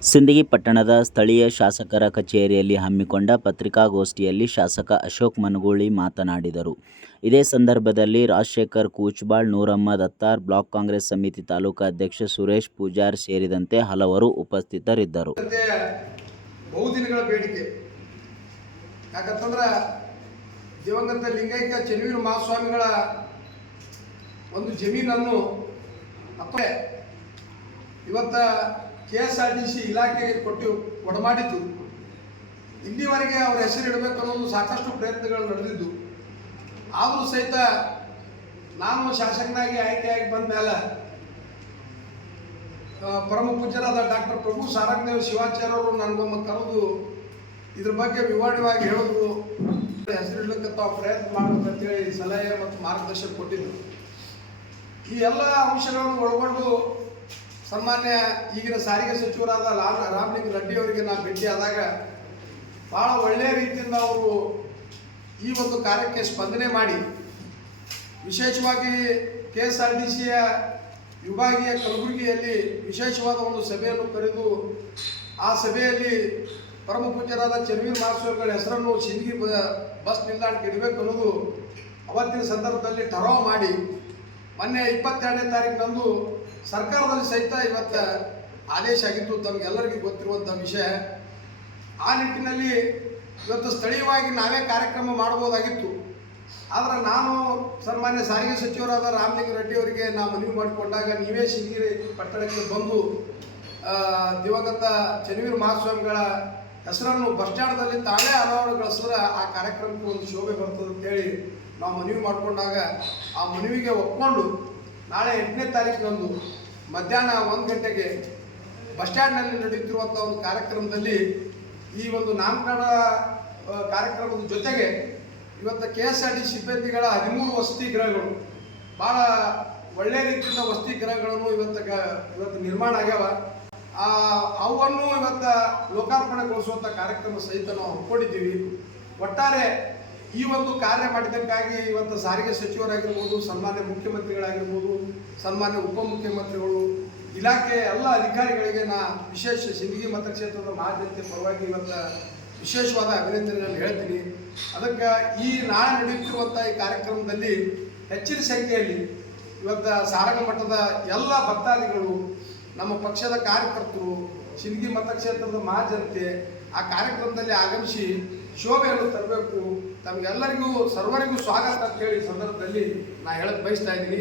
ಸಿಂದಗಿ ಪಟ್ಟಣದ ಸ್ಥಳೀಯ ಶಾಸಕರ ಕಚೇರಿಯಲ್ಲಿ ಹಮ್ಮಿಕೊಂಡ ಪತ್ರಿಕಾಗೋಷ್ಠಿಯಲ್ಲಿ ಶಾಸಕ ಅಶೋಕ್ ಮನಗೂಳಿ ಮಾತನಾಡಿದರು. ಇದೇ ಸಂದರ್ಭದಲ್ಲಿ ರಾಜಶೇಖರ್ ಕೂಚ್ಬಾಳ್, ನೂರಮ್ಮ ದತ್ತಾರ್, ಬ್ಲಾಕ್ ಕಾಂಗ್ರೆಸ್ ಸಮಿತಿ ತಾಲೂಕು ಅಧ್ಯಕ್ಷ ಸುರೇಶ್ ಪೂಜಾರ್ ಸೇರಿದಂತೆ ಹಲವರು ಉಪಸ್ಥಿತರಿದ್ದರು. ಬಹುದಿನಗಳ ಬೇಡಿಕೆ ಯಾಕಂತಂದ್ರೆ ದಿವಂಗತ ಲಿಂಗೈಕ್ಯ ಚೆನ್ನವೀರ ಮಹಾಸ್ವಾಮಿಗಳ ಒಂದು ಜಮೀನನ್ನು ಇವತ್ತ K S R T C ಇಲಾಖೆಗೆ ಕೊಟ್ಟು ಒಡಮಾಡಿತ್ತು ಇಲ್ಲಿವರೆಗೆ ಅವರ ಹೆಸರು ಇಡಬೇಕು ಅನ್ನೋದು ಸಾಕಷ್ಟು ಪ್ರಯತ್ನಗಳು ನಡೆದಿದ್ದು. ಆದರೂ ಸಹಿತ ನಾನು ಶಾಸಕನಾಗಿ ಆಯ್ಕೆಯಾಗಿ ಬಂದ ಮೇಲೆ ಪರಮ ಪೂಜ್ಯರಾದ ಡಾಕ್ಟರ್ ಪ್ರಭು ಸಾರಂಗದೇವ್ ಶಿವಾಚಾರ್ಯ ಅವರು ನನಗೊಮ್ಮೆ ಕರೆದು ಇದ್ರ ಬಗ್ಗೆ ವಿವರಣವಾಗಿ ಹೇಳೋದು ಹೆಸರಿಡ್ಲಿಕ್ಕೆ ತಾವು ಪ್ರಯತ್ನ ಮಾಡ್ಬೇಕಂತೇಳಿ ಸಲಹೆ ಮತ್ತು ಮಾರ್ಗದರ್ಶನ ಕೊಟ್ಟಿದ್ದರು ಈ ಎಲ್ಲ ಅಂಶಗಳನ್ನು ಒಳಗೊಂಡು ಸನ್ಮಾನ್ಯ ಈಗಿನ ಸಾರಿಗೆ ಸಚಿವರಾದ ಲಾಲ್ ರಾಮಲಿಂಗ ರೆಡ್ಡಿ ಅವರಿಗೆ ನಾನು ಭೇಟಿಯಾದಾಗ ಭಾಳ ಒಳ್ಳೆಯ ರೀತಿಯಿಂದ ಅವರು ಈ ಒಂದು ಕಾರ್ಯಕ್ಕೆ ಸ್ಪಂದನೆ ಮಾಡಿ, ವಿಶೇಷವಾಗಿ ಕೆ ಎಸ್ ಆರ್ ಟಿ ಸಿಯ ವಿಭಾಗೀಯ ಕಲಬುರಗಿಯಲ್ಲಿ ವಿಶೇಷವಾದ ಒಂದು ಸಭೆಯನ್ನು ಕರೆದು ಆ ಸಭೆಯಲ್ಲಿ ಪರಮ ಪೂಜ್ಯರಾದ ಚನ್ವೀರ್ ಮಹಾಸ್ವಾಮಿಗಳ ಹೆಸರನ್ನು ಬ- ಬಸ್ ನಿಲ್ದಾಣಕ್ಕೆ ಇಡಬೇಕು ಅನ್ನೋದು ಅವತ್ತಿನ ಸಂದರ್ಭದಲ್ಲಿ ಠರಾವ್ ಮಾಡಿ, ಮೊನ್ನೆ ಇಪ್ಪತ್ತೆರಡನೇ ತಾರೀಕಿನಂದು ಸರ್ಕಾರದಲ್ಲಿ ಸಹಿತ ಇವತ್ತು ಆದೇಶ ಆಗಿತ್ತು ತಮಗೆಲ್ಲರಿಗೂ ಗೊತ್ತಿರುವಂಥ ವಿಷಯ, ಆ ನಿಟ್ಟಿನಲ್ಲಿ ಇವತ್ತು ಸ್ಥಳೀಯವಾಗಿ ನಾವೇ ಕಾರ್ಯಕ್ರಮ ಮಾಡ್ಬೋದಾಗಿತ್ತು ಆದರೆ ನಾನು ಸನ್ಮಾನ್ಯ ಸಾರಿಗೆ ಸಚಿವರಾದ ರಾಮಲಿಂಗ ರೆಡ್ಡಿ ಅವರಿಗೆ ನಾ ಮನವಿ ಮಾಡಿಕೊಂಡಾಗ ನೀವೇ ಶಿಂಗಿರಿ ಪಟ್ಟಣಕ್ಕೆ ಬಂದು ದಿವಂಗತ ಚನ್ನವೀರ್ ಮಹಾಸ್ವಾಮಿಗಳ ಹೆಸರನ್ನು ಬಸ್ ಸ್ಟ್ಯಾಂಡ್ದಲ್ಲಿ ತಾವೇ ಅನಾವರಣಗೊಳಿಸಿದ್ರೆ ಆ ಕಾರ್ಯಕ್ರಮಕ್ಕೆ ಒಂದು ಶೋಭೆ ಬರ್ತದೆ ಅಂತೇಳಿ ನಾವು ಮನವಿ ಮಾಡಿಕೊಂಡಾಗ ಆ ಮನವಿಗೆ ಒಪ್ಕೊಂಡು ನಾಳೆ ಎಂಟನೇ ತಾರೀಕಿನಂದು ಮಧ್ಯಾಹ್ನ ಒಂದು ಗಂಟೆಗೆ ಬಸ್ ಸ್ಟ್ಯಾಂಡ್ನಲ್ಲಿ ನಡೆಯುತ್ತಿರುವಂಥ ಒಂದು ಕಾರ್ಯಕ್ರಮದಲ್ಲಿ ಈ ಒಂದು ನಾಮಕರಣ ಕಾರ್ಯಕ್ರಮದ ಜೊತೆಗೆ ಇವತ್ತು ಕೆ ಎಸ್ ಆರ್ ಟಿ ಸಿಬ್ಬಂದಿಗಳ ಹದಿಮೂರು ವಸತಿ ಗೃಹಗಳು ಭಾಳ ಒಳ್ಳೆಯ ರೀತಿಯಿಂದ ವಸತಿ ಗೃಹಗಳನ್ನು ಇವತ್ತು ಗ- ಇವತ್ತು ನಿರ್ಮಾಣ ಆಗ್ಯಾವ. ಅವನ್ನು ಇವತ್ತು ಲೋಕಾರ್ಪಣೆಗೊಳಿಸುವಂಥ ಕಾರ್ಯಕ್ರಮ ಸಹಿತ ನಾವು ಹಮ್ಮಿಕೊಂಡಿದ್ದೀವಿ. ಒಟ್ಟಾರೆ ಈ ಒಂದು ಕಾರ್ಯ ಮಾಡಿದ್ದಕ್ಕಾಗಿ ಇವತ್ತು ಸಾರಿಗೆ ಸಚಿವರಾಗಿರ್ಬೋದು, ಸನ್ಮಾನ್ಯ ಮುಖ್ಯಮಂತ್ರಿಗಳಾಗಿರ್ಬೋದು, ಸನ್ಮಾನ್ಯ ಉಪಮುಖ್ಯಮಂತ್ರಿಗಳು, ಇಲಾಖೆ ಎಲ್ಲ ಅಧಿಕಾರಿಗಳಿಗೆ ನಾ ವಿಶೇಷ ಸಿಂದಗಿ ಮತಕ್ಷೇತ್ರದ ಮಹಾಜನತೆ ಪರವಾಗಿ ಇವತ್ತು ವಿಶೇಷವಾದ ಅಭಿನಂದನೆಗಳನ್ನು ಹೇಳ್ತೀನಿ. ಅದಕ್ಕೆ ಈ ನಾಳೆ ನಡೆಯುತ್ತಿರುವಂಥ ಈ ಕಾರ್ಯಕ್ರಮದಲ್ಲಿ ಹೆಚ್ಚಿನ ಸಂಖ್ಯೆಯಲ್ಲಿ ಇವತ್ತು ಸಾರಂಗ ಮಠದ ಎಲ್ಲ ಭಕ್ತಾದಿಗಳು, ನಮ್ಮ ಪಕ್ಷದ ಕಾರ್ಯಕರ್ತರು, ಸಿಂದಗಿ ಮತಕ್ಷೇತ್ರದ ಮಹಾಜನತೆ ಆ ಕಾರ್ಯಕ್ರಮದಲ್ಲಿ ಆಗಮಿಸಿ ಶೋಭೆಯನ್ನು ತರಬೇಕು. ತಮಗೆಲ್ಲರಿಗೂ ಸರ್ವರಿಗೂ ಸ್ವಾಗತ ಅಂತ ಹೇಳಿ ಸಂದರ್ಭದಲ್ಲಿ ನಾ ಹೇಳಕ್ ಬಯಸ್ತಾ ಇದ್ದೀನಿ.